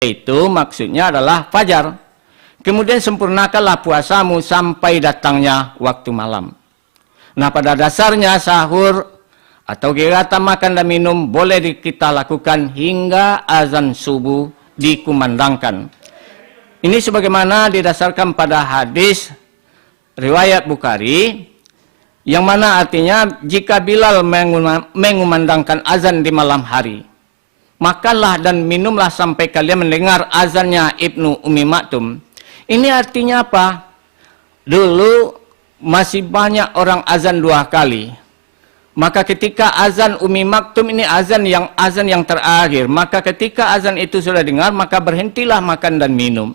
Itu maksudnya adalah fajar. Kemudian sempurnakanlah puasamu sampai datangnya waktu malam. Nah, pada dasarnya sahur atau kegiatan makan dan minum boleh kita lakukan hingga azan subuh dikumandangkan. Ini sebagaimana didasarkan pada hadis riwayat Bukhari, yang mana artinya jika Bilal mengumandangkan azan di malam hari, makanlah dan minumlah sampai kalian mendengar azannya Ibnu Ummi Maktum. Ini artinya apa? Dulu masih banyak orang azan 2 kali. Maka ketika azan Ummi Maktum ini azan yang terakhir, maka ketika azan itu sudah dengar, maka berhentilah makan dan minum.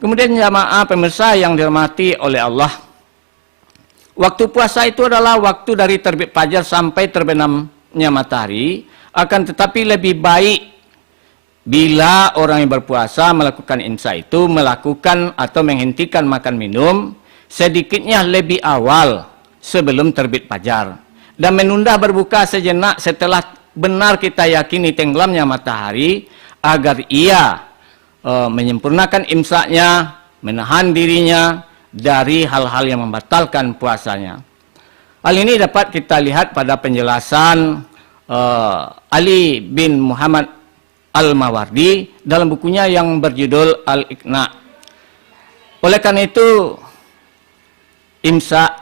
Kemudian jamaah pemirsa yang dirahmati oleh Allah, waktu puasa itu adalah waktu dari terbit fajar sampai terbenamnya matahari. Akan tetapi lebih baik bila orang yang berpuasa melakukan imsak itu melakukan atau menghentikan makan minum sedikitnya lebih awal sebelum terbit fajar, dan menunda berbuka sejenak setelah benar kita yakini tenggelamnya matahari, agar ia menyempurnakan imsaknya, menahan dirinya dari hal-hal yang membatalkan puasanya. Hal ini dapat kita lihat pada penjelasan Ali bin Muhammad Al-Mawardi dalam bukunya yang berjudul Al-Iqna. Oleh karena itu, imsak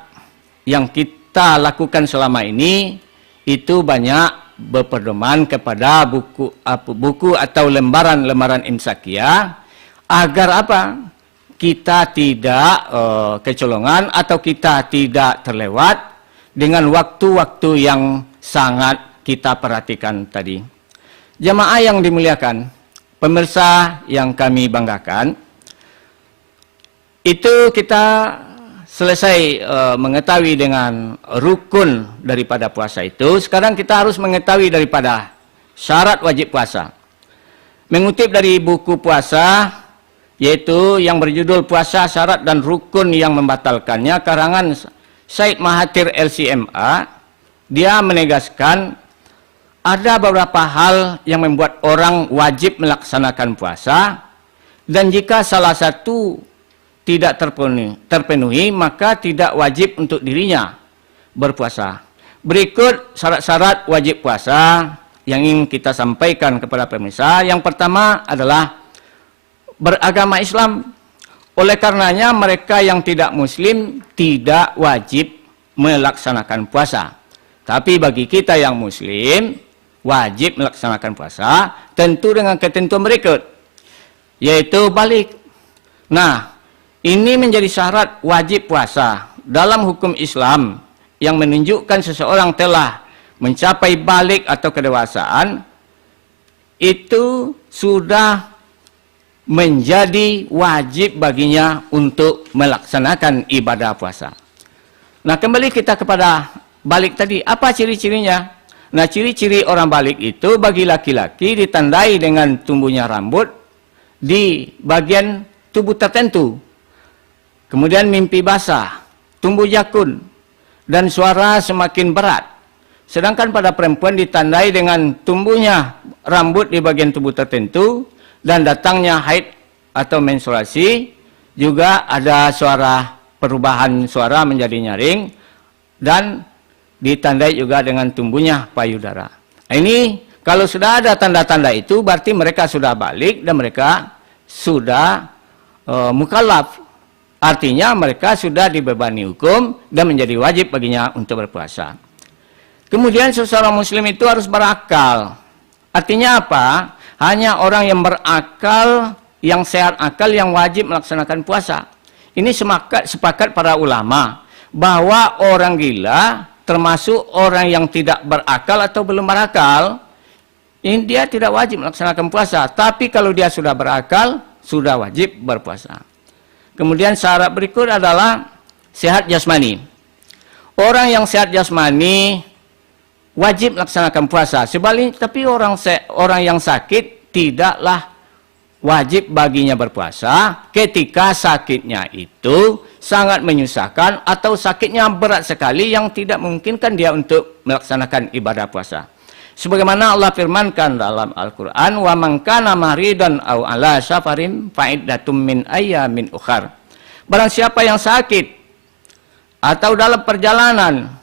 yang kita lakukan selama ini itu banyak berpedoman kepada buku atau lembaran-lembaran imsakiyah, agar apa? Kita tidak kecolongan atau kita tidak terlewat dengan waktu-waktu yang sangat kita perhatikan tadi. Jamaah yang dimuliakan, pemirsa yang kami banggakan, itu kita selesai mengetahui dengan rukun daripada puasa itu. Sekarang kita harus mengetahui daripada syarat wajib puasa. Mengutip dari buku puasa, yaitu yang berjudul Puasa Syarat dan Rukun yang Membatalkannya, karangan Said Mahathir LCMA, dia menegaskan ada beberapa hal yang membuat orang wajib melaksanakan puasa, dan jika salah satu tidak terpenuhi, maka tidak wajib untuk dirinya berpuasa. Berikut syarat-syarat wajib puasa yang ingin kita sampaikan kepada pemirsa. Yang pertama adalah beragama Islam. Oleh karenanya mereka yang tidak muslim tidak wajib melaksanakan puasa. Tapi bagi kita yang muslim wajib melaksanakan puasa, tentu dengan ketentuan berikut, yaitu balik. Nah, ini menjadi syarat wajib puasa dalam hukum Islam yang menunjukkan seseorang telah mencapai balik atau kedewasaan, itu sudah menjadi wajib baginya untuk melaksanakan ibadah puasa. Nah, kembali kita kepada balik tadi, apa ciri-cirinya? Nah, ciri-ciri orang balik itu bagi laki-laki ditandai dengan tumbuhnya rambut di bagian tubuh tertentu. Kemudian mimpi basah, tumbuh jakun, dan suara semakin berat. Sedangkan pada perempuan ditandai dengan tumbuhnya rambut di bagian tubuh tertentu dan datangnya haid atau menstruasi. Juga ada perubahan suara menjadi nyaring, dan ditandai juga dengan tumbuhnya payudara. Ini kalau sudah ada tanda-tanda itu berarti mereka sudah balik dan mereka sudah mukallaf. Artinya mereka sudah dibebani hukum dan menjadi wajib baginya untuk berpuasa. Kemudian seseorang muslim itu harus berakal. Artinya apa? Hanya orang yang berakal, yang sehat akal, yang wajib melaksanakan puasa. Ini sepakat para ulama bahwa orang gila termasuk orang yang tidak berakal atau belum berakal, ini dia tidak wajib melaksanakan puasa. Tapi kalau dia sudah berakal, sudah wajib berpuasa. Kemudian syarat berikut adalah sehat jasmani. Orang yang sehat jasmani wajib melaksanakan puasa. Sebaliknya, tapi orang yang sakit tidaklah wajib baginya berpuasa ketika sakitnya itu sangat menyusahkan atau sakitnya berat sekali yang tidak memungkinkan dia untuk melaksanakan ibadah puasa. Sebagaimana Allah firmankan dalam Al-Quran, wa man kana maridan aw ala safarin fa'iddatum min ayyamin ukhar. Barang siapa yang sakit atau dalam perjalanan,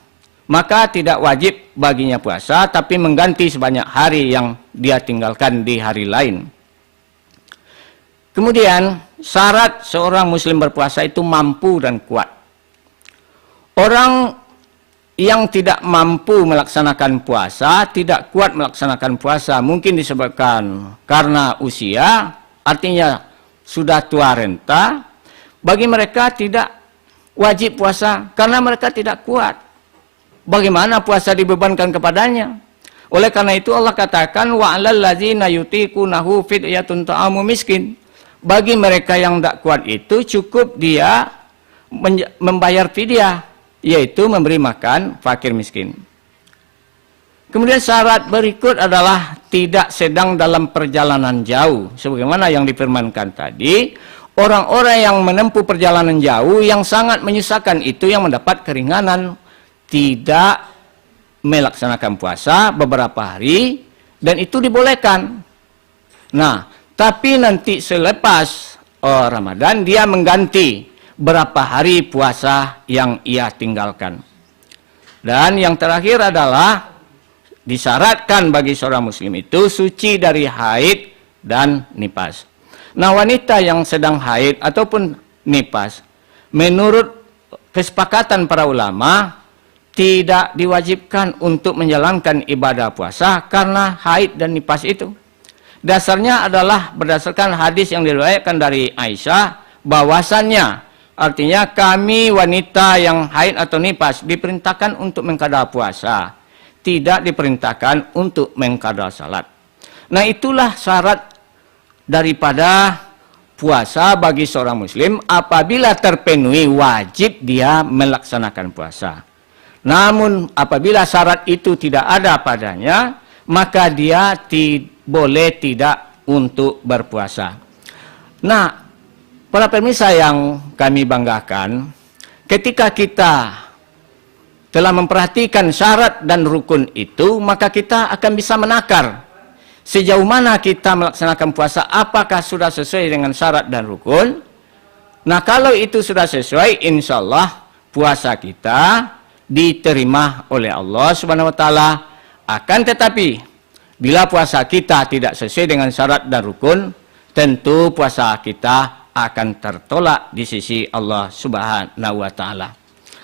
maka tidak wajib baginya puasa, tapi mengganti sebanyak hari yang dia tinggalkan di hari lain. Kemudian, syarat seorang muslim berpuasa itu mampu dan kuat. Orang yang tidak mampu melaksanakan puasa, tidak kuat melaksanakan puasa, mungkin disebabkan karena usia, artinya sudah tua renta, bagi mereka tidak wajib puasa, karena mereka tidak kuat. Bagaimana puasa dibebankan kepadanya? Oleh karena itu Allah katakan, وَعَلَى الَّذِينَ يُطِيقُونَهُ فِدْيَةٌ طَعَامُ مِسْكِينٍ. Bagi mereka yang tidak kuat itu cukup dia membayar fidyah, yaitu memberi makan fakir miskin. Kemudian syarat berikut adalah tidak sedang dalam perjalanan jauh. Sebagaimana yang difirmankan tadi, orang-orang yang menempuh perjalanan jauh yang sangat menyusahkan itu yang mendapat keringanan, tidak melaksanakan puasa beberapa hari, dan itu dibolehkan. Nah, tapi nanti selepas Ramadan dia mengganti berapa hari puasa yang ia tinggalkan. Dan yang terakhir adalah disyaratkan bagi seorang muslim itu suci dari haid dan nifas. Nah, wanita yang sedang haid ataupun nifas, menurut kesepakatan para ulama, tidak diwajibkan untuk menjalankan ibadah puasa karena haid dan nifas itu. Dasarnya adalah berdasarkan hadis yang diriwayatkan dari Aisyah, bahwasannya artinya kami wanita yang haid atau nifas diperintahkan untuk mengqada puasa, tidak diperintahkan untuk mengqada salat. Nah, itulah syarat daripada puasa bagi seorang muslim. Apabila terpenuhi, wajib dia melaksanakan puasa. Namun apabila syarat itu tidak ada padanya, maka dia boleh tidak untuk berpuasa. Nah, para pemirsa yang kami banggakan, ketika kita telah memperhatikan syarat dan rukun itu, maka kita akan bisa menakar sejauh mana kita melaksanakan puasa, apakah sudah sesuai dengan syarat dan rukun. Nah, kalau itu sudah sesuai, insya Allah puasa kita diterima oleh Allah Subhanahu wa Ta'ala. Akan tetapi, bila puasa kita tidak sesuai dengan syarat dan rukun, tentu puasa kita akan tertolak di sisi Allah Subhanahu wa Ta'ala.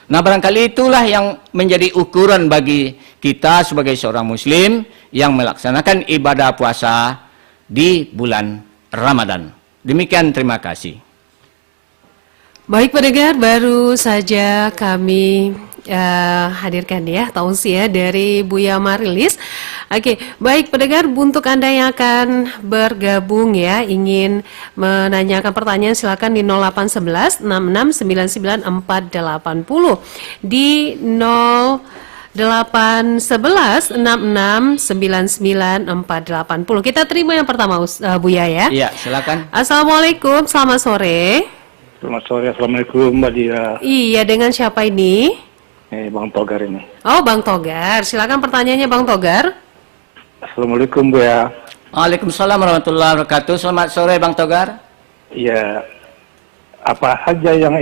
Nah, barangkali itulah yang menjadi ukuran bagi kita sebagai seorang muslim yang melaksanakan ibadah puasa di bulan Ramadan. Demikian, terima kasih. Baik pendengar, baru saja kami hadirkan ya tausiah dari Buya Marilis. Oke, baik pendengar, untuk Anda yang akan bergabung ya, ingin menanyakan pertanyaan, silakan di 0811 6699 480 di 0811 6699 480. Kita terima yang pertama, Buya ya. Iya, silakan. Assalamualaikum, selamat sore. Selamat sore, assalamualaikum Mbak Dira. Iya, dengan siapa ini? Bang Togar ini. Oh, Bang Togar, silakan pertanyaannya Bang Togar. Assalamualaikum Bu ya. Waalaikumsalam warahmatullahi wabarakatuh. Selamat sore Bang Togar. Iya. Apa saja yang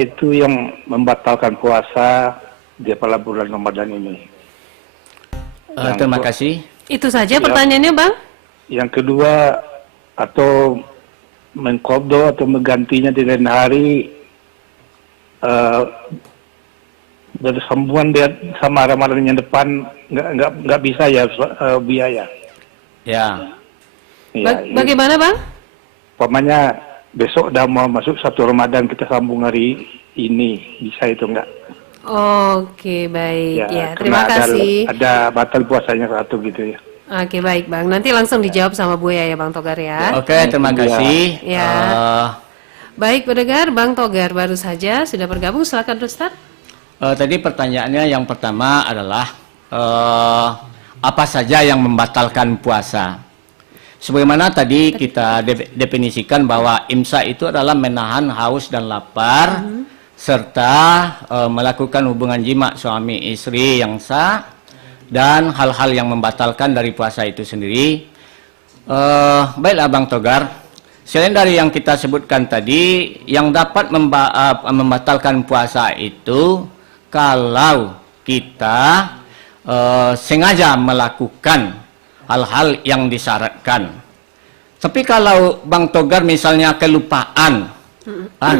membatalkan puasa di pada bulan Ramadan ini? Terima kasih. Itu saja pertanyaannya Bang. Yang kedua, atau mengqadha atau menggantinya di lain hari bersambungan sama Ramadan yang depan, nggak bisa ya biaya. Ya. Bagaimana Bang? Umpamanya besok udah mau masuk 1 Ramadan, kita sambung hari ini, bisa itu enggak? Oke, baik ya. Terima kasih. Ada batal puasanya satu gitu ya. Oke, baik Bang. Nanti langsung dijawab sama Buya ya Bang Togar ya. Oke, terima kasih. Ya. Baik pendengar, Bang Togar baru saja sudah bergabung. Silakan Ustaz. Tadi pertanyaannya yang pertama adalah apa saja yang membatalkan puasa. Sebagaimana tadi kita definisikan bahwa imsak itu adalah menahan haus dan lapar, serta melakukan hubungan jima suami istri yang sah, dan hal-hal yang membatalkan dari puasa itu sendiri. Baiklah Bang Togar, selain dari yang kita sebutkan tadi, yang dapat membatalkan puasa itu kalau kita sengaja melakukan hal-hal yang disyaratkan. Tapi kalau Bang Togar misalnya kelupaan,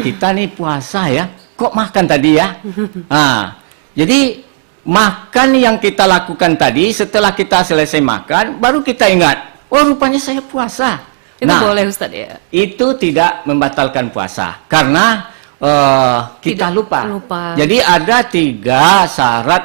kita nih puasa ya, kok makan tadi ya? Jadi makan yang kita lakukan tadi, setelah kita selesai makan, baru kita ingat, oh rupanya saya puasa. Itu boleh Ustaz ya? Itu tidak membatalkan puasa, karena kita lupa. Jadi ada 3 syarat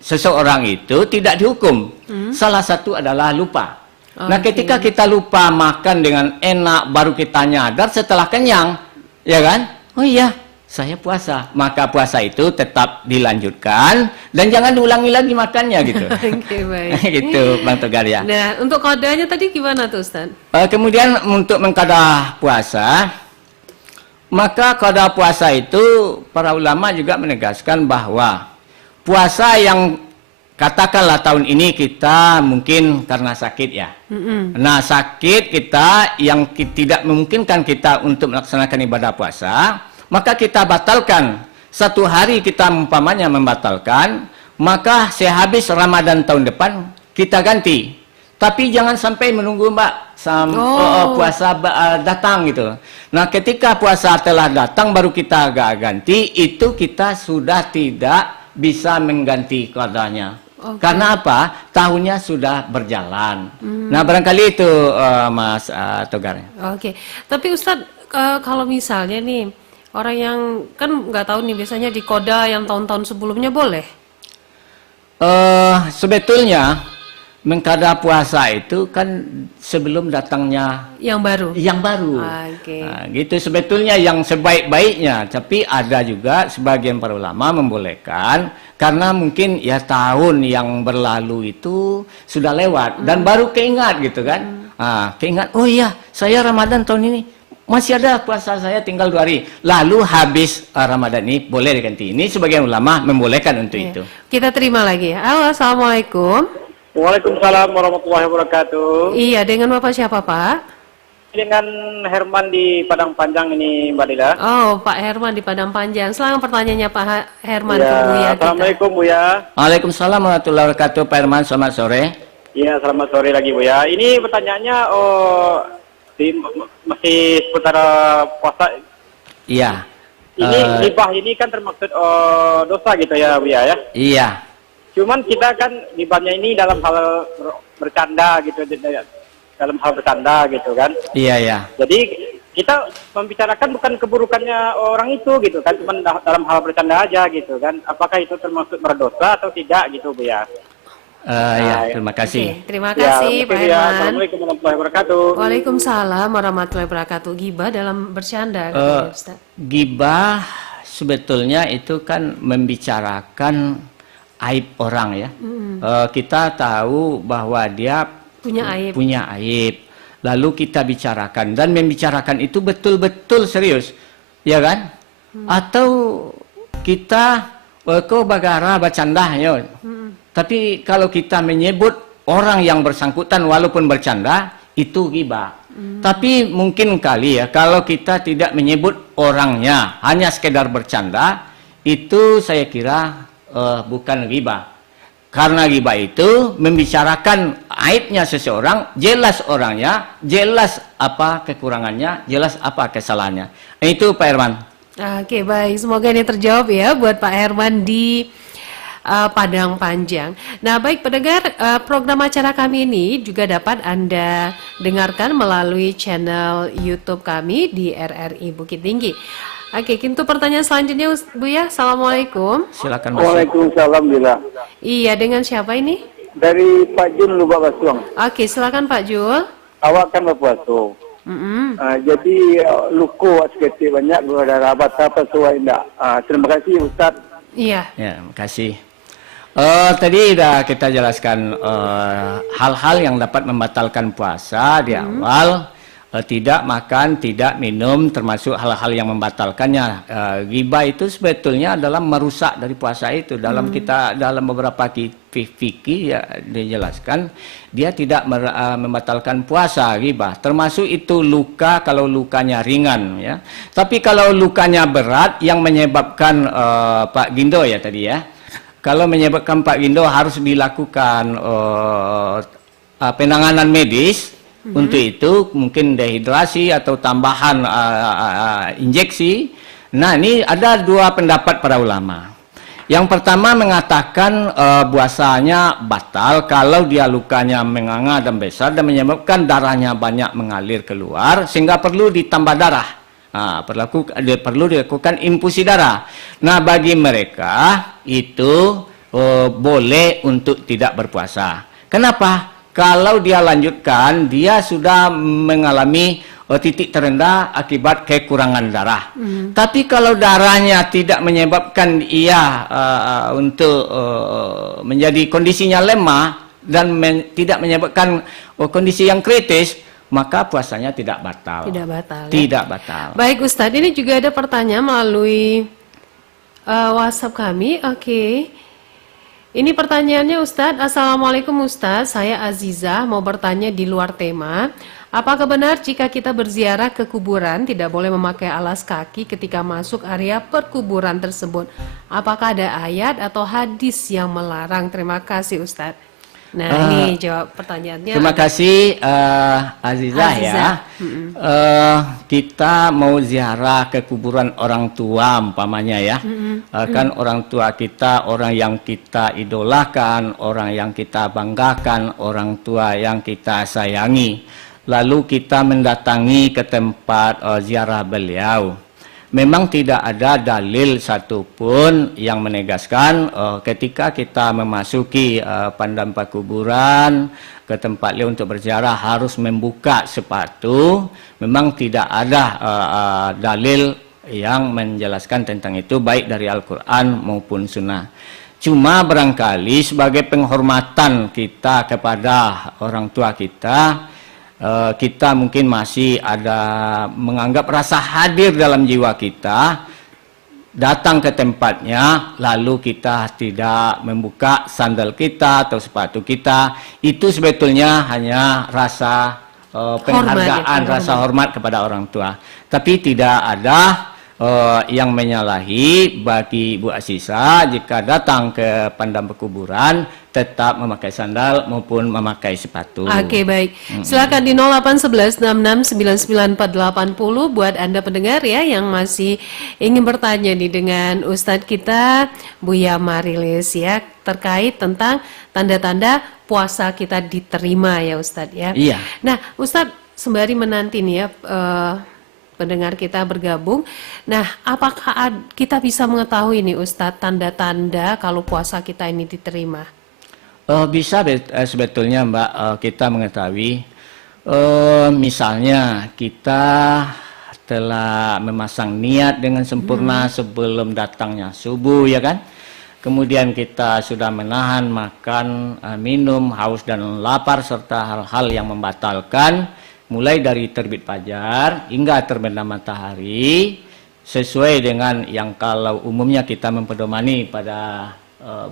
seseorang itu tidak dihukum. Salah satu adalah lupa. Nah, ketika kita lupa makan dengan enak, baru kita nyadar setelah kenyang, ya kan? Oh iya, saya puasa. Maka puasa itu tetap dilanjutkan dan jangan diulangi lagi makannya gitu. Oke, baik. Gitu, Bang Togar ya. Nah, untuk kodenya tadi gimana tuh Ustaz? Kemudian untuk mengqada puasa, maka qada puasa itu para ulama juga menegaskan bahwa puasa yang katakanlah tahun ini kita mungkin karena sakit ya. Nah, sakit kita yang tidak memungkinkan kita untuk melaksanakan ibadah puasa, maka kita batalkan. 1 hari kita umpamanya membatalkan, maka sehabis Ramadan tahun depan kita ganti. Tapi jangan sampai menunggu puasa datang gitu. Nah, ketika puasa telah datang baru kita ganti, itu kita sudah tidak bisa mengganti qadanya. Karena apa? Tahunnya sudah berjalan. Nah, barangkali itu Mas Togar. Oke. Tapi Ustadz, kalau misalnya nih orang yang kan nggak tahu nih, biasanya di qada yang tahun-tahun sebelumnya boleh? Sebetulnya mengqada puasa itu kan sebelum datangnya yang baru. Nah, gitu sebetulnya yang sebaik-baiknya. Tapi ada juga sebagian para ulama membolehkan karena mungkin ya tahun yang berlalu itu sudah lewat dan baru keingat gitu kan. Keingat, oh iya saya Ramadan tahun ini masih ada puasa saya tinggal 2 hari. Lalu habis Ramadan ini boleh diganti. Ini sebagian ulama membolehkan untuk itu. Kita terima lagi. Halo, assalamualaikum. Waalaikumsalam warahmatullahi wabarakatuh. Iya, dengan Bapak siapa Pak? Dengan Herman di Padang Panjang ini Mbak Dila. Oh, Pak Herman di Padang Panjang. Silakan pertanyaannya Pak Herman Ya, ke Buya kita. Assalamualaikum Buya. Waalaikumsalam warahmatullahi wabarakatuh. Pak Herman, selamat sore. Iya, selamat sore lagi Buya. Ini pertanyaannya masih seputar puasa. Iya. Ini ghibah ini kan termaksud dosa gitu ya Buya ya? Iya. Cuman kita kan ghibahnya ini dalam hal bercanda gitu, dalam hal bercanda gitu kan? Iya, iya. Jadi kita membicarakan bukan keburukannya orang itu gitu kan, cuman dalam hal bercanda aja gitu kan. Apakah itu termasuk berdosa atau tidak gitu Bu ya? Ya, terima kasih. Oke, terima kasih Pak Herman. Assalamualaikum warahmatullahi wabarakatuh. Waalaikumsalam warahmatullahi wabarakatuh. Ghibah dalam bercanda Ustaz. Ghibah sebetulnya itu kan membicarakan aib orang ya. Kita tahu bahwa dia punya aib. Lalu kita bicarakan dan membicarakan itu betul-betul serius, ya kan? Atau kita kok bagara bercanda ya. Tapi kalau kita menyebut orang yang bersangkutan walaupun bercanda itu ghibah. Tapi mungkin kali ya kalau kita tidak menyebut orangnya, hanya sekedar bercanda, itu saya kira bukan ghibah. Karena ghibah itu membicarakan aibnya seseorang, jelas orangnya, jelas apa kekurangannya, jelas apa kesalahannya. Itu Pak Herman. Oke, baik. Semoga ini terjawab ya buat Pak Herman di Padang Panjang. Nah, baik pendengar, program acara kami ini juga dapat Anda dengarkan melalui channel YouTube kami di RRI Bukit Tinggi. Oke, untuk pertanyaan selanjutnya Bu ya. Assalamualaikum. Silakan Mas. Waalaikumsalam Bila. Iya, dengan siapa ini? Dari Pak Jun Lubak Basuang. Oke, silakan Pak Jul. Awak kan berpuasa. Jadi luku seketik banyak berdarah bata sesuai enggak. Terima kasih Ustaz. Iya. Ya, terima kasih. Tadi sudah kita jelaskan hal-hal yang dapat membatalkan puasa di awal. Tidak makan, tidak minum, termasuk hal-hal yang membatalkannya. Ghibah itu sebetulnya adalah merusak dari puasa itu. Dalam beberapa fikih ya dijelaskan dia tidak membatalkan puasa ghibah. Termasuk itu luka kalau lukanya ringan ya. Tapi kalau lukanya berat yang menyebabkan Pak Gindo ya tadi ya. Kalau menyebabkan Pak Gindo harus dilakukan penanganan medis. Untuk itu mungkin dehidrasi atau tambahan injeksi. Nah, ini ada dua pendapat para ulama. Yang pertama mengatakan puasanya batal kalau dia lukanya menganga dan besar dan menyebabkan darahnya banyak mengalir keluar sehingga perlu ditambah darah. Perlu dilakukan infusi darah. Nah, bagi mereka itu boleh untuk tidak berpuasa. Kenapa? Kalau dia lanjutkan, dia sudah mengalami titik terendah akibat kekurangan darah. Tapi kalau darahnya tidak menyebabkan ia untuk menjadi kondisinya lemah dan tidak menyebabkan kondisi yang kritis, maka puasanya tidak batal. Tidak batal. Ya? Tidak batal. Baik Ustadz, ini juga ada pertanyaan melalui WhatsApp kami. Oke. Ini pertanyaannya Ustadz. Assalamualaikum Ustadz, saya Azizah mau bertanya di luar tema. Apakah benar jika kita berziarah ke kuburan tidak boleh memakai alas kaki ketika masuk area perkuburan tersebut? Apakah ada ayat atau hadis yang melarang? Terima kasih Ustadz. Nah ini jawab pertanyaannya. Terima kasih Azizah ya. Kita mau ziarah ke kuburan orang tua umpamanya ya. Kan orang tua kita orang yang kita idolakan, orang yang kita banggakan, orang tua yang kita sayangi. Lalu kita mendatangi ke tempat ziarah beliau. Memang tidak ada dalil satupun yang menegaskan ketika kita memasuki padang kuburan ke tempat beliau untuk berziarah harus membuka sepatu. Memang tidak ada dalil yang menjelaskan tentang itu baik dari Al-Quran maupun Sunnah. Cuma barangkali sebagai penghormatan kita kepada orang tua kita, kita mungkin masih ada menganggap rasa hadir dalam jiwa kita, datang ke tempatnya lalu kita tidak membuka sandal kita atau sepatu kita, itu sebetulnya hanya rasa penghargaan, rasa hormat kepada orang tua. Tapi tidak ada yang menyalahi bagi Bu Asisa jika datang ke padang perkuburan tetap memakai sandal maupun memakai sepatu. Oke, baik. Silakan di 0811669940 buat Anda pendengar ya yang masih ingin bertanya nih dengan Ustadz kita Buya Marilis ya terkait tentang tanda-tanda puasa kita diterima ya Ustadz ya. Iya. Nah, Ustadz sembari menanti nih ya pendengar kita bergabung. Nah, apakah kita bisa mengetahui nih Ustadz tanda-tanda kalau puasa kita ini diterima? Bisa sebetulnya Mbak kita mengetahui misalnya kita telah memasang niat dengan sempurna sebelum datangnya subuh ya kan. Kemudian kita sudah menahan makan, minum, haus dan lapar serta hal-hal yang membatalkan mulai dari terbit fajar hingga terbenam matahari sesuai dengan yang kalau umumnya kita mempedomani pada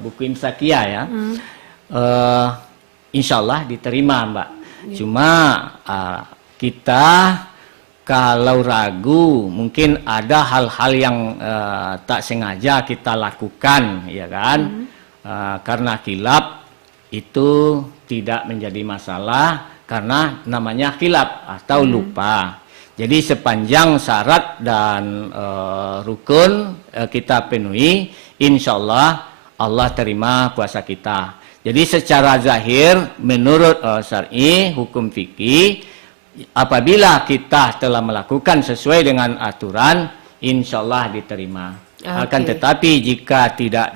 buku Imsakiyah ya. Insya Allah diterima Mbak. Cuma kita kalau ragu mungkin ada hal-hal yang tak sengaja kita lakukan ya kan. Karena khilaf itu tidak menjadi masalah karena namanya khilaf atau lupa. Jadi sepanjang syarat dan rukun kita penuhi, insya Allah Allah terima puasa kita. Jadi secara zahir menurut syar'i hukum fikih apabila kita telah melakukan sesuai dengan aturan insya Allah diterima. Akan tetapi jika tidak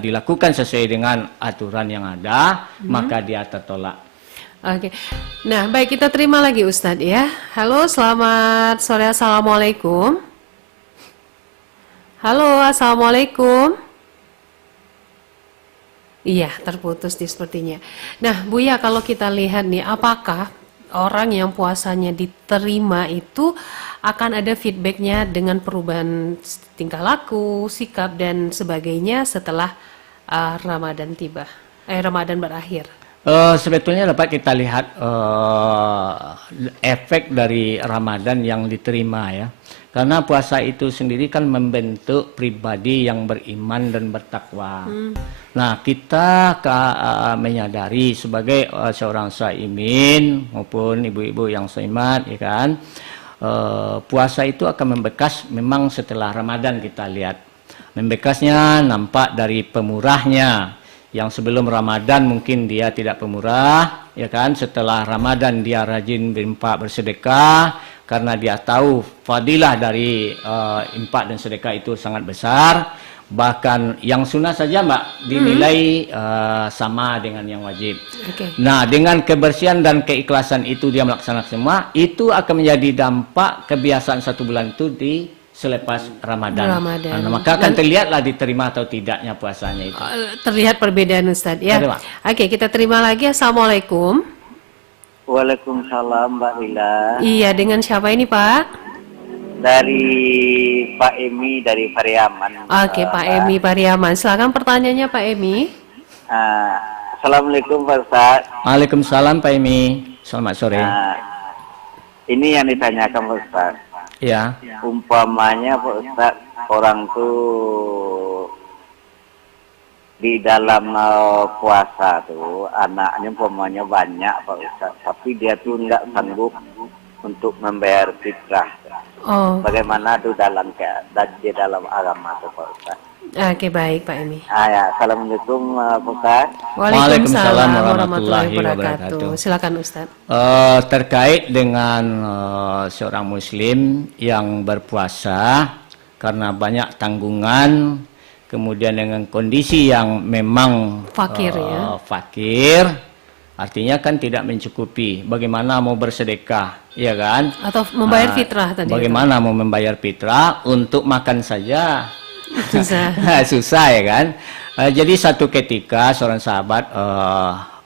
dilakukan sesuai dengan aturan yang ada maka dia tertolak. Oke. Nah, baik kita terima lagi Ustadz ya. Halo, selamat sore. Assalamualaikum. Halo, assalamualaikum. Iya, terputus di sepertinya. Nah, Buya, kalau kita lihat nih, apakah orang yang puasanya diterima itu akan ada feedbacknya dengan perubahan tingkah laku, sikap dan sebagainya setelah Ramadan tiba? Ramadan berakhir? Sebetulnya dapat kita lihat efek dari Ramadan yang diterima ya. Karena puasa itu sendiri kan membentuk pribadi yang beriman dan bertakwa. Nah, kita menyadari sebagai seorang shaimin maupun ibu-ibu yang shaimat, ya kan, puasa itu akan membekas memang setelah Ramadan kita lihat. Membekasnya nampak dari pemurahnya. Yang sebelum Ramadan mungkin dia tidak pemurah, ya kan? Setelah Ramadan dia rajin berinfak bersedekah karena dia tahu fadilah dari infak dan sedekah itu sangat besar. Bahkan yang sunnah saja Mbak dinilai sama dengan yang wajib. Nah, dengan kebersihan dan keikhlasan itu dia melaksanakan semua, itu akan menjadi dampak kebiasaan 1 bulan itu di selepas Ramadan. Nah, maka akan terlihatlah diterima atau tidaknya puasanya itu. Terlihat perbedaan Ustadz ya. Oke, kita terima lagi. Assalamualaikum. Waalaikumsalam Mbak Lila. Iya, dengan siapa ini Pak? Dari Pak Emi dari Pariaman. Oke, Pak Emi Pariaman. Silakan pertanyaannya Pak Emi. Assalamualaikum Pak Ustaz. Waalaikumsalam Pak Emi. Selamat sore. Ini yang ditanyakan Pak Ustaz. Ya. Umpamanya Pak Ustaz, orang tuh di dalam puasa tuh anaknya umpamanya banyak Pak Ustaz, tapi dia tuh nggak sanggup untuk membayar fitrah. Bagaimana tuh di dalam agama tuh Pak Ustaz? Oke, baik Pak Emi. Ya, Assalamualaikum Pak Ustaz. Waalaikumsalam warahmatullahi wabarakatuh. Silakan Ustaz. Terkait dengan seorang muslim yang berpuasa karena banyak tanggungan, kemudian dengan kondisi yang memang fakir fakir, artinya kan tidak mencukupi. Bagaimana mau bersedekah, ya kan? Atau membayar fitrah tadi. Bagaimana mau membayar fitrah untuk makan saja? Susah. Susah ya kan? Jadi satu ketika seorang sahabat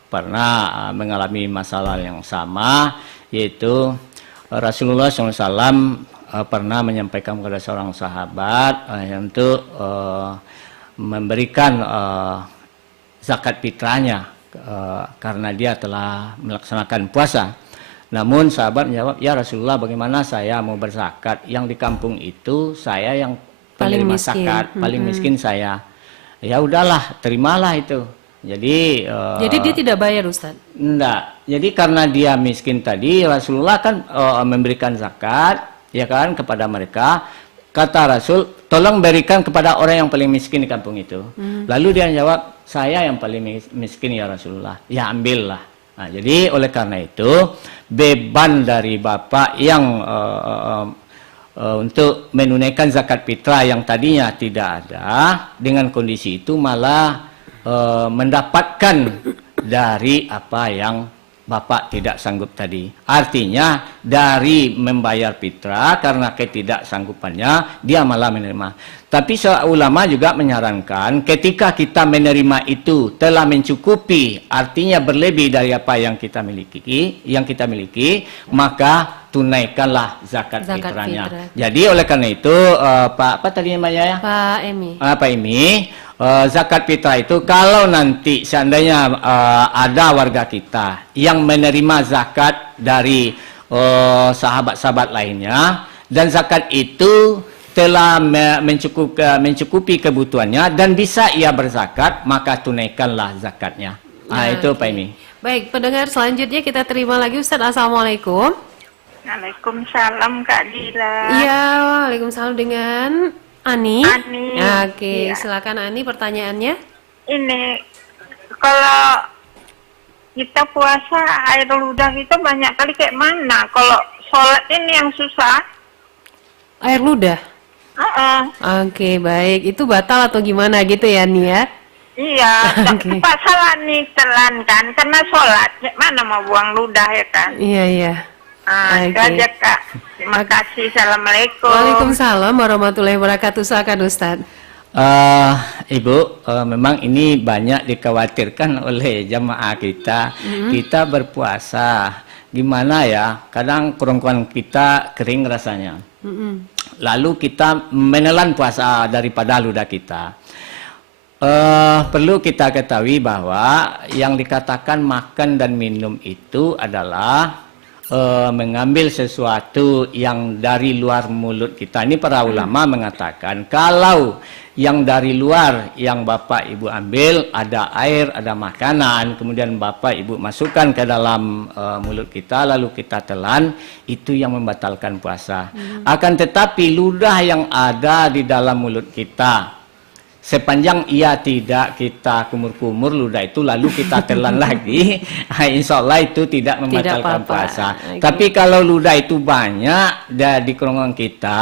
pernah mengalami masalah yang sama, yaitu Rasulullah SAW pernah menyampaikan kepada seorang sahabat untuk memberikan zakat fitrahnya karena dia telah melaksanakan puasa. Namun sahabat menjawab, ya Rasulullah, bagaimana saya mau berzakat? Yang di kampung itu saya yang paling penerima miskin. zakat, paling miskin saya. Ya udahlah, terimalah itu. Jadi dia tidak bayar Ustaz? Enggak. Jadi karena dia miskin tadi, Rasulullah kan memberikan zakat, ya kan, kepada mereka. Kata Rasul, tolong berikan kepada orang yang paling miskin di kampung itu. Lalu dia jawab, saya yang paling miskin ya Rasulullah. Ya ambillah. Nah, jadi oleh karena itu beban dari bapak yang untuk menunaikan zakat fitrah yang tadinya tidak ada, dengan kondisi itu malah mendapatkan dari apa yang bapak tidak sanggup tadi. Artinya dari membayar fitrah karena ketidaksanggupannya dia malah menerima. Tapi ulama juga menyarankan ketika kita menerima itu telah mencukupi, artinya berlebih dari apa yang kita miliki, maka tunaikanlah zakat fitrahnya. Jadi oleh karena itu Pak apa tadi namanya ya? Pak Emi. Pak Emi, zakat fitrah itu kalau nanti seandainya ada warga kita yang menerima zakat dari sahabat-sahabat lainnya dan zakat itu telah mencukupi kebutuhannya dan bisa ia berzakat, maka tunaikanlah zakatnya. Nah, itu Pak Emi. Baik, pendengar selanjutnya kita terima lagi Ustaz. Assalamualaikum. Waalaikumsalam Kak Dila. Iya, waalaikumsalam dengan Ani. Oke, iya. silakan Ani pertanyaannya. Ini kalau kita puasa air ludah itu banyak kali kayak mana? Kalau sholat ini yang susah. Air ludah? Oke, baik. Itu batal atau gimana gitu ya Ani ya? Iya, Pak salah nih telan kan, karena sholat. Mana mau buang ludah ya kan? Iya. Itu aja Kak. Terima kasih. Assalamualaikum. Waalaikumsalam warahmatullahi wabarakatuh. Silakan Ustaz. Ibu, memang ini banyak dikhawatirkan oleh jamaah kita. Kita berpuasa, gimana ya? Kadang kerongkongan kita kering rasanya. Lalu kita menelan puasa daripada ludah kita. Perlu kita ketahui bahwa yang dikatakan makan dan minum itu adalah mengambil sesuatu yang dari luar mulut kita. Ini para ulama mengatakan kalau yang dari luar yang Bapak Ibu ambil ada air, ada makanan, kemudian Bapak Ibu masukkan ke dalam mulut kita lalu kita telan, itu yang membatalkan puasa. Akan tetapi ludah yang ada di dalam mulut kita, sepanjang ia tidak kita kumur-kumur ludah itu lalu kita telan lagi, insya Allah itu tidak membatalkan puasa. Tapi kalau ludah itu banyak di kerongkongan kita,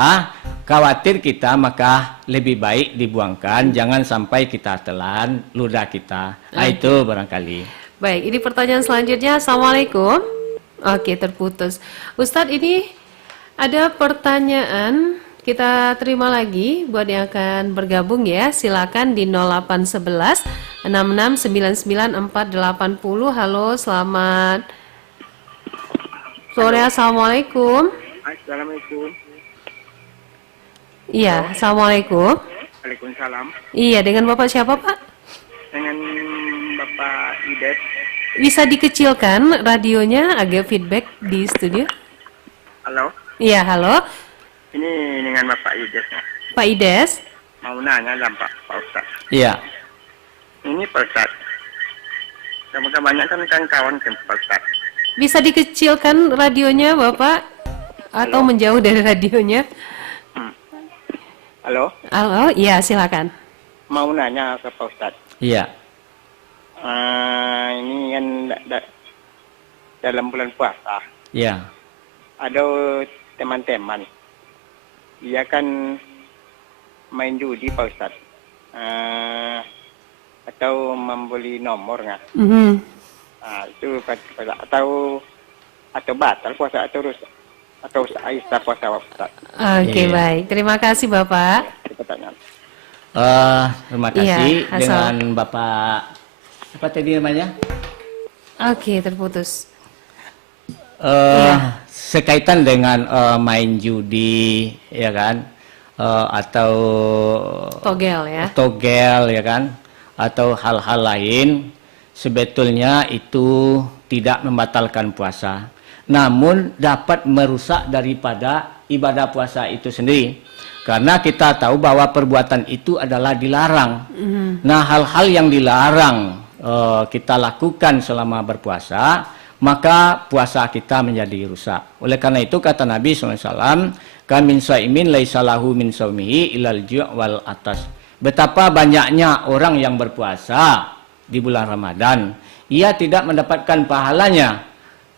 khawatir kita, maka lebih baik dibuangkan, jangan sampai kita telan ludah kita. Itu barangkali. Baik, ini pertanyaan selanjutnya. Assalamualaikum. Oke, terputus. Ustadz, ini ada pertanyaan. Kita terima lagi buat yang akan bergabung ya. Silakan di 0811 6699 480. Halo, selamat sore. Assalamualaikum. Assalamualaikum. Iya, assalamualaikum. Waalaikumsalam. Iya, dengan Bapak siapa, Pak? Dengan Bapak Ides. Bisa dikecilkan radionya, agak feedback di studio. Halo. Iya, halo. Ini dengan Bapak Ides. Pak Ides. Mau nanya lah Pak Ustaz. Iya. Ini Pak Ustaz. Banyak kan kawan kan Pak Ustaz. Bisa dikecilkan radionya, Bapak? Atau menjauh dari radionya? Halo. Halo, iya silakan. Mau nanya ke Pak Ustaz. Iya. Ini kan dalam bulan puasa. Iya. Ada teman-teman. Dia kan main judi Pak Ustaz. Atau membeli nomor nggak? Itu atau batal puasa atau sah puasa Ustaz. Oke, baik. Terima kasih Bapak. Pertanyaan. Terima kasih Iya, dengan Bapak apa tadi namanya? Oke, terputus. Sekaitan dengan main judi, ya kan, atau togel, ya kan, atau hal-hal lain, sebetulnya itu tidak membatalkan puasa, namun dapat merusak daripada ibadah puasa itu sendiri, karena kita tahu bahwa perbuatan itu adalah dilarang. Nah, hal-hal yang dilarang kita lakukan selama berpuasa, maka puasa kita menjadi rusak. Oleh karena itu kata Nabi SAW, kamin saimin laisa lahu min saumihi ilal ju' wal atas. Betapa banyaknya orang yang berpuasa di bulan Ramadan, ia tidak mendapatkan pahalanya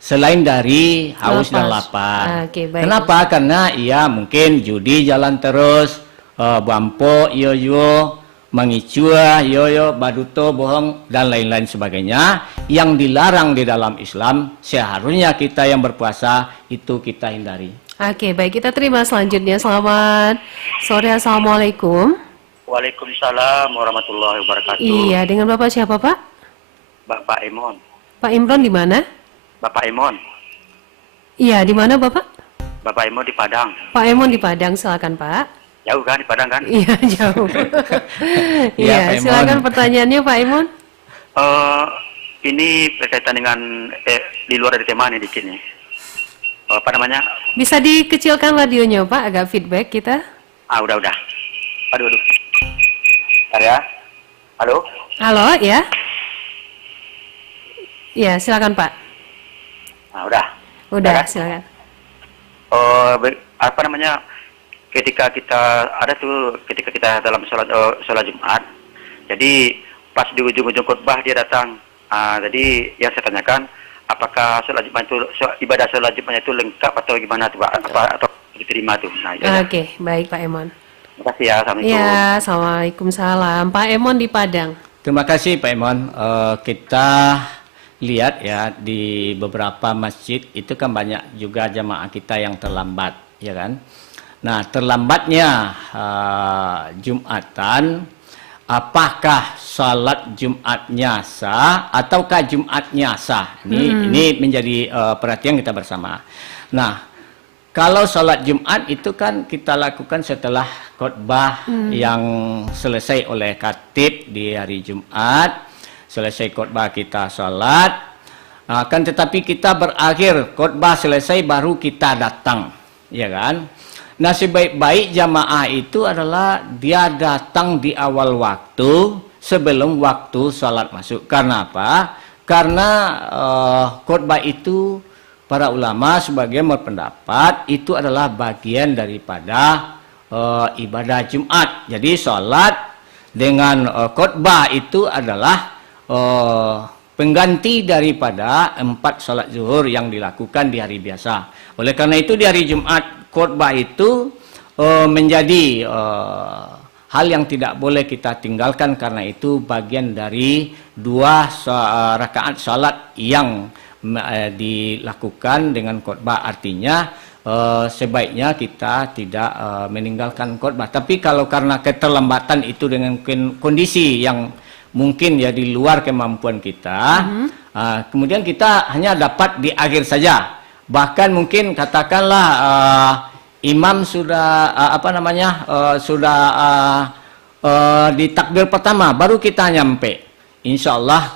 selain dari haus dan lapar. Kenapa? Karena ia mungkin judi jalan terus, bampo, yoyo, mengicua, yoyo, baduto, bohong, dan lain-lain sebagainya yang dilarang di dalam Islam. Seharusnya kita yang berpuasa itu kita hindari. Oke, baik, kita terima selanjutnya. Selamat sore. Assalamualaikum. Waalaikumsalam warahmatullahi wabarakatuh. Iya, dengan Bapak siapa, Pak? Bapak Imron. Pak Imron di mana? Bapak Imron. Iya, di mana Bapak? Bapak Imron di Padang. Pak Imron di Padang, silakan Pak. Jauh kan di Padang kan? Iya, jauh. Iya, silakan pertanyaannya Pak Imun. Ini berkaitan dengan di luar dari tema nih di sini. Apa namanya? Bisa dikecilkan radionya Pak, agak feedback kita. Udah. Aduh. Bentar ya. Halo? Halo, ya. Iya, silakan Pak. Udah. Udah, silakan. Apa namanya? Ketika kita dalam sholat Jumat, jadi pas di ujung-ujung khutbah dia datang. Jadi yang saya tanyakan, apakah ibadah sholat Jumatnya itu lengkap atau gimana tuh Pak? Atau diterima tuh? Oke, baik Pak Emon. Terima kasih ya. Assalamualaikum. Ya, Assalamualaikum. Pak Emon di Padang. Terima kasih Pak Emon. Kita lihat ya di beberapa masjid itu kan banyak juga jamaah kita yang terlambat, ya kan? Nah, terlambatnya Jumatan, apakah salat Jumatnya sah ataukah Jumatnya sah? Ini menjadi perhatian kita bersama. Nah, Kalau sholat Jumat itu kan kita lakukan setelah khotbah yang selesai oleh khatib di hari Jumat. Selesai khotbah kita sholat. Kan tetapi kita berakhir khotbah selesai baru kita datang. Ya kan? Nah, sebaik-baik jamaah itu adalah dia datang di awal waktu sebelum waktu sholat masuk. Karena apa? Karena khotbah itu para ulama sebagian berpendapat itu adalah bagian daripada ibadah Jumat. Jadi sholat dengan khotbah itu adalah pengganti daripada 4 sholat zuhur yang dilakukan di hari biasa. Oleh karena itu di hari Jumat khotbah itu menjadi hal yang tidak boleh kita tinggalkan karena itu bagian dari 2 rakaat sholat yang dilakukan dengan khotbah. Artinya sebaiknya kita tidak meninggalkan khotbah. Tapi kalau karena keterlambatan itu dengan kondisi yang mungkin ya di luar kemampuan kita, kemudian kita hanya dapat di akhir saja. Bahkan mungkin katakanlah imam sudah sudah di takbir pertama baru kita nyampe. Insya Allah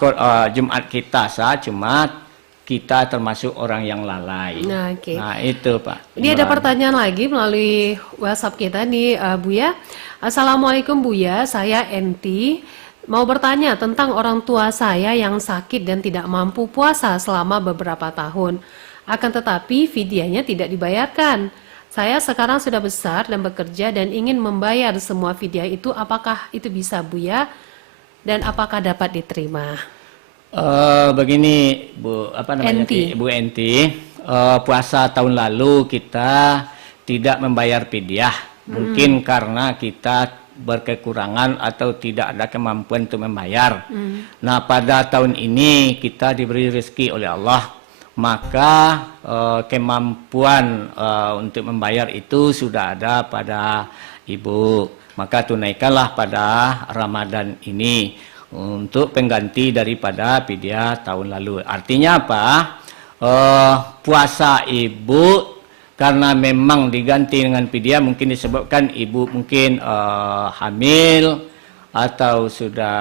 Jumat kita sah, cuma kita termasuk orang yang lalai. Nah, okay. Nah itu Pak. Ini ada pertanyaan lagi melalui WhatsApp kita nih, Buya. Assalamualaikum Buya, saya Enti. Mau bertanya tentang orang tua saya yang sakit dan tidak mampu puasa selama beberapa tahun. Akan tetapi fidyahnya tidak dibayarkan. Saya sekarang sudah besar dan bekerja dan ingin membayar semua fidyah itu. Apakah itu bisa Buya? Dan apakah dapat diterima? Begini Bu, Bu Enti, puasa tahun lalu kita tidak membayar fidyah, mungkin karena kita berkekurangan atau tidak ada kemampuan untuk membayar. Nah pada tahun ini kita diberi rezeki oleh Allah, maka kemampuan untuk membayar itu sudah ada pada Ibu, maka tunaikanlah pada Ramadan ini untuk pengganti daripada fidyah tahun lalu. Artinya apa? Puasa Ibu karena memang diganti dengan fidyah mungkin disebabkan Ibu mungkin hamil atau sudah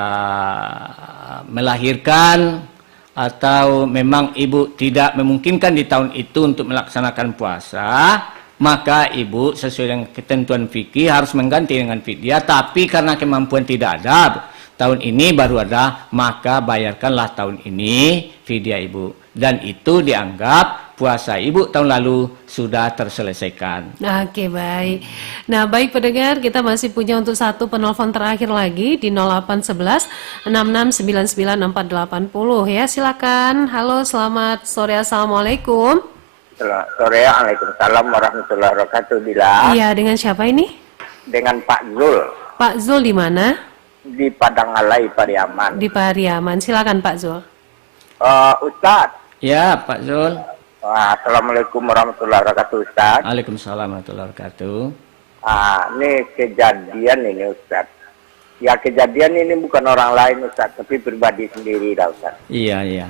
melahirkan, atau memang Ibu tidak memungkinkan di tahun itu untuk melaksanakan puasa, maka Ibu sesuai dengan ketentuan fikih harus mengganti dengan fidyah. Tapi karena kemampuan tidak ada, tahun ini baru ada, maka bayarkanlah tahun ini fidyah Ibu. Dan itu dianggap puasa Ibu tahun lalu sudah terselesaikan. Oke, baik. Nah, baik pendengar, kita masih punya untuk satu penelpon terakhir lagi di 0811 6699 480 ya. Silakan. Halo, selamat sore. Assalamualaikum. Selamat sore, Waalaikumsalam warahmatullahi wabarakatuh. Bila. Iya, dengan siapa ini? Dengan Pak Zul. Pak Zul di mana? Di Padangalai, Pariaman. Di Pariaman. Silakan Pak Zul. Ustadz. Ya, Pak Zul. Assalamualaikum warahmatullahi wabarakatuh, Ustaz. Waalaikumsalam warahmatullahi wabarakatuh. Ini kejadian ini, Ustaz. Ya, kejadian ini bukan orang lain, Ustaz, tapi pribadi sendiri, dah, Ustaz. Iya, iya.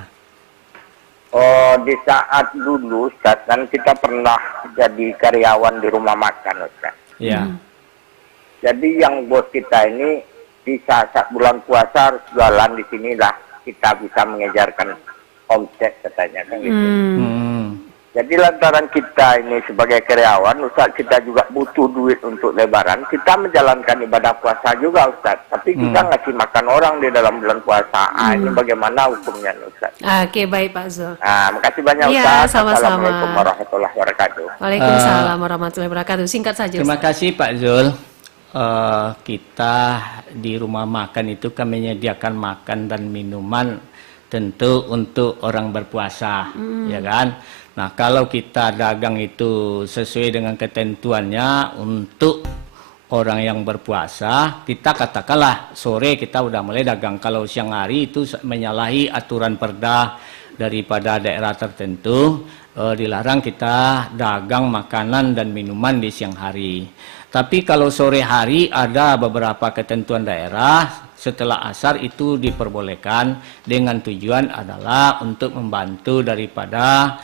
Di saat dulu, Ustaz, kan kita pernah jadi karyawan di rumah makan, Ustaz. Iya. Jadi yang bos kita ini di saat bulan puasa harus jualan di sinilah kita bisa mengejarkan omset katanya kan gitu. Jadi lantaran kita ini sebagai karyawan, Ustaz, kita juga butuh duit untuk lebaran. Kita menjalankan ibadah puasa juga, Ustaz. Tapi kita ngasih makan orang di dalam bulan puasa. Ini bagaimana hukumnya, Ustaz? Oke, baik Pak Zul. Makasih banyak, Ya, Ustaz. sama-sama. Assalamualaikum warahmatullahi wabarakatuh. Waalaikumsalam warahmatullahi wabarakatuh. Singkat saja. Terima Ustaz. kasih Pak Zul. Kita di rumah makan itu kan menyediakan makan dan minuman tentu untuk orang berpuasa, ya kan? Nah, kalau kita dagang itu sesuai dengan ketentuannya untuk orang yang berpuasa, kita katakanlah sore kita udah mulai dagang. Kalau siang hari itu menyalahi aturan perda daripada daerah tertentu, dilarang kita dagang makanan dan minuman di siang hari. Tapi kalau sore hari ada beberapa ketentuan daerah, setelah asar itu diperbolehkan dengan tujuan adalah untuk membantu daripada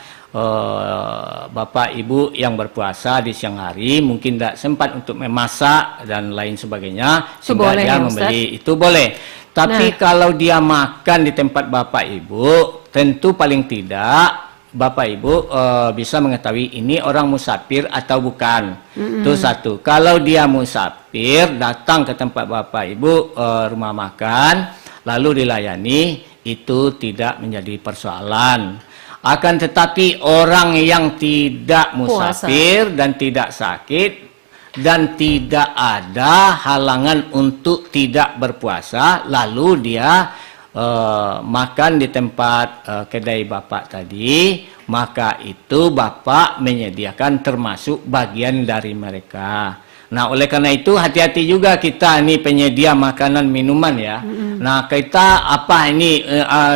Bapak Ibu yang berpuasa di siang hari mungkin tidak sempat untuk memasak dan lain sebagainya, sehingga boleh dia ya, membeli itu boleh. Tapi kalau dia makan di tempat Bapak Ibu, tentu paling tidak Bapak Ibu bisa mengetahui ini orang musafir atau bukan. Itu satu. Kalau dia musafir datang ke tempat Bapak Ibu rumah makan lalu dilayani, itu tidak menjadi persoalan. Akan tetapi orang yang tidak musafir dan tidak sakit dan tidak ada halangan untuk tidak berpuasa, lalu dia makan di tempat kedai Bapak tadi, maka itu Bapak menyediakan termasuk bagian dari mereka. Nah, oleh karena itu hati-hati juga kita ini penyedia makanan minuman ya. Nah, kita apa ini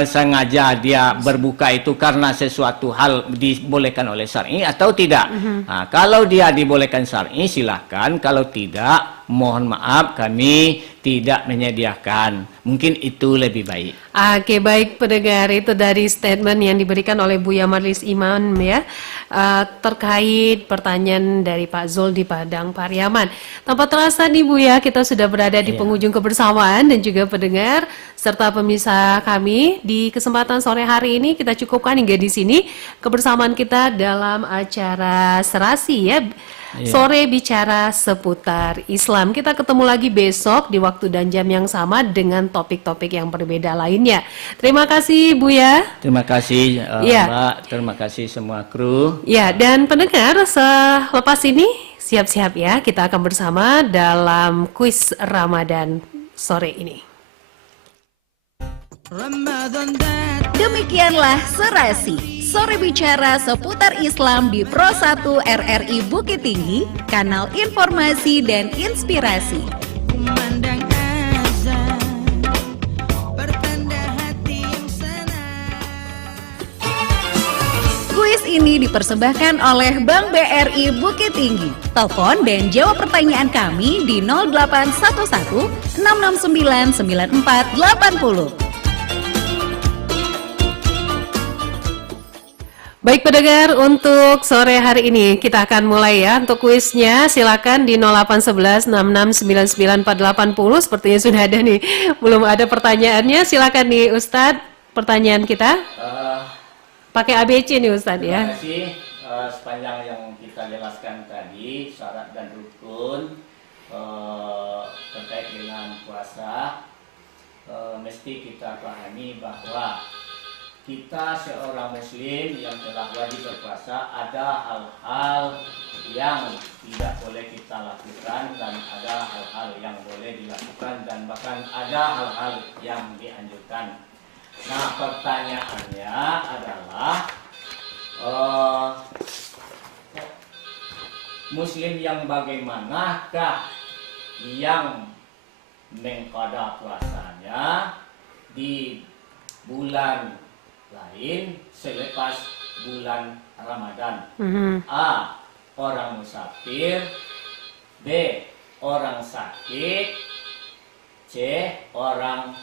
sengaja dia berbuka itu karena sesuatu hal dibolehkan oleh syar'i atau tidak. Nah, kalau dia dibolehkan syar'i silahkan, kalau tidak mohon maaf kami tidak menyediakan. Mungkin itu lebih baik. Oke, baik pendengar, itu dari statement yang diberikan oleh Buya Marlis Iman ya. Terkait pertanyaan dari Pak Zul di Padang Pariaman. Tanpa terasa nih Bu ya, kita sudah berada di penghujung kebersamaan dan juga pendengar serta pemirsa kami di kesempatan sore hari ini kita cukupkan hingga di sini kebersamaan kita dalam acara Serasi ya. Sore bicara seputar Islam. Kita ketemu lagi besok di waktu dan jam yang sama dengan topik-topik yang berbeda lainnya. Terima kasih Bu ya. Terima kasih Mbak, terima kasih semua kru. Ya, dan pendengar selepas ini siap-siap ya, kita akan bersama dalam kuis Ramadan sore ini. Demikianlah Serasi, sore bicara seputar Islam di Pro 1 RRI Bukit Tinggi, kanal informasi dan inspirasi. Kuis ini dipersembahkan oleh Bank BRI Bukit Tinggi. Telepon dan jawab pertanyaan kami di 0811 669 9480. Baik pendengar, untuk sore hari ini kita akan mulai ya untuk kuisnya. Silakan di 0811 6699480. Sepertinya sudah ada nih, belum ada pertanyaannya. Silakan nih Ustadz, pertanyaan kita. Pakai ABC nih Ustadz ya. Terima kasih. Sepanjang yang kita jelaskan tadi, syarat dan rukun terkait dengan puasa, mesti kita pahami bahwa kita seorang muslim yang telah wajib berpuasa, ada hal-hal yang tidak boleh kita lakukan dan ada hal-hal yang boleh dilakukan dan bahkan ada hal-hal yang dianjurkan. Nah, pertanyaannya adalah muslim yang bagaimanakah yang mengqada puasanya di bulan lain selepas bulan Ramadan? A. Orang musafir. B. Orang sakit. C. Orang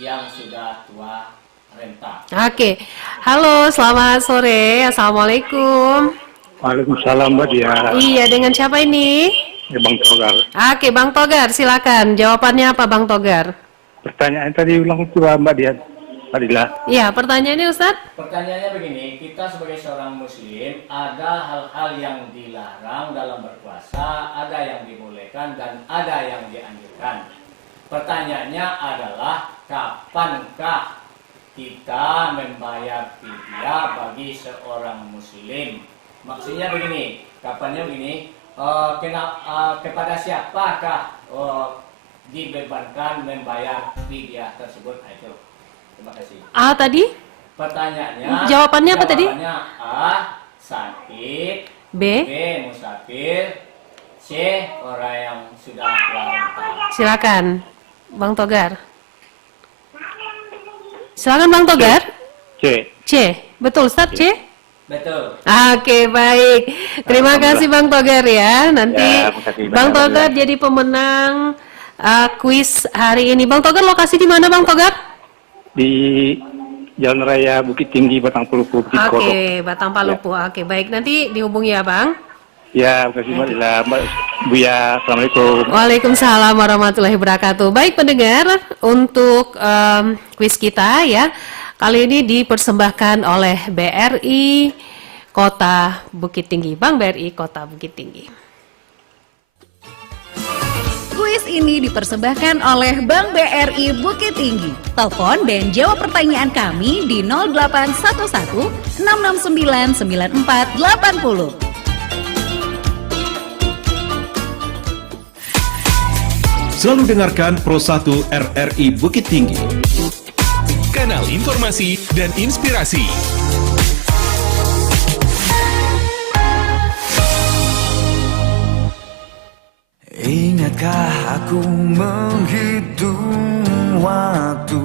yang sudah tua renta. Oke. Halo, selamat sore. Assalamualaikum. Waalaikumsalam Mbak Dia. Iya, dengan siapa ini? Ya, Bang Togar. Oke, Bang Togar, silakan. Jawabannya apa Bang Togar? Pertanyaan tadi ulang coba Mbak Dia. Fadila. Iya, pertanyaannya Ustadz? Pertanyaannya begini, kita sebagai seorang muslim ada hal-hal yang dilarang dalam berpuasa, ada yang dibolehkan dan ada yang dianjurkan. Pertanyaannya adalah kapankah kita membayar fidyah bagi seorang muslim? Maksudnya begini, kapannya begini, kepada siapakah dibebankan membayar fidyah tersebut? Nah, itu. Terima kasih. A tadi? Pertanyaannya. Jawabannya apa tadi? Jawabannya A. Sakit. B. Musafir. C. Orang yang sudah tua renta. Silakan, Bang Togar. Silakan Bang Togar. C. C. Betul Ustaz, C? Betul. Oke, baik. Terima kasih Bang Togar ya. Nanti Ya, makasih Bang banyak, Togar ya. jadi pemenang kuis hari ini. Bang Togar lokasi di mana Bang Togar? Di Jalan Raya Bukit Tinggi, Batang Peluku, Bukit Kodok. Oke, Batang Palupu. Oke, baik. Nanti dihubungi ya, Bang. Ya, terima kasih Mbak Buya. Assalamualaikum. Waalaikumsalam warahmatullahi wabarakatuh. Baik pendengar, untuk kuis kita ya, kali ini dipersembahkan oleh BRI Kota Bukit Tinggi, Bank BRI Kota Bukit Tinggi. Kuis ini dipersembahkan oleh Bank BRI Bukit Tinggi. Telepon dan jawab pertanyaan kami di 0811 669 9480. Selalu dengarkan Pro 1 RRI Bukit Tinggi. Kanal informasi dan inspirasi. Ingatkah aku menghitung waktu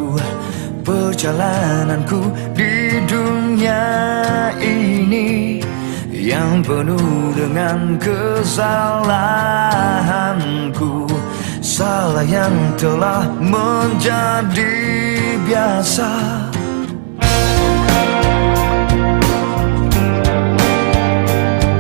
perjalananku di dunia ini yang penuh dengan kesalahanku. Salah yang telah menjadi biasa.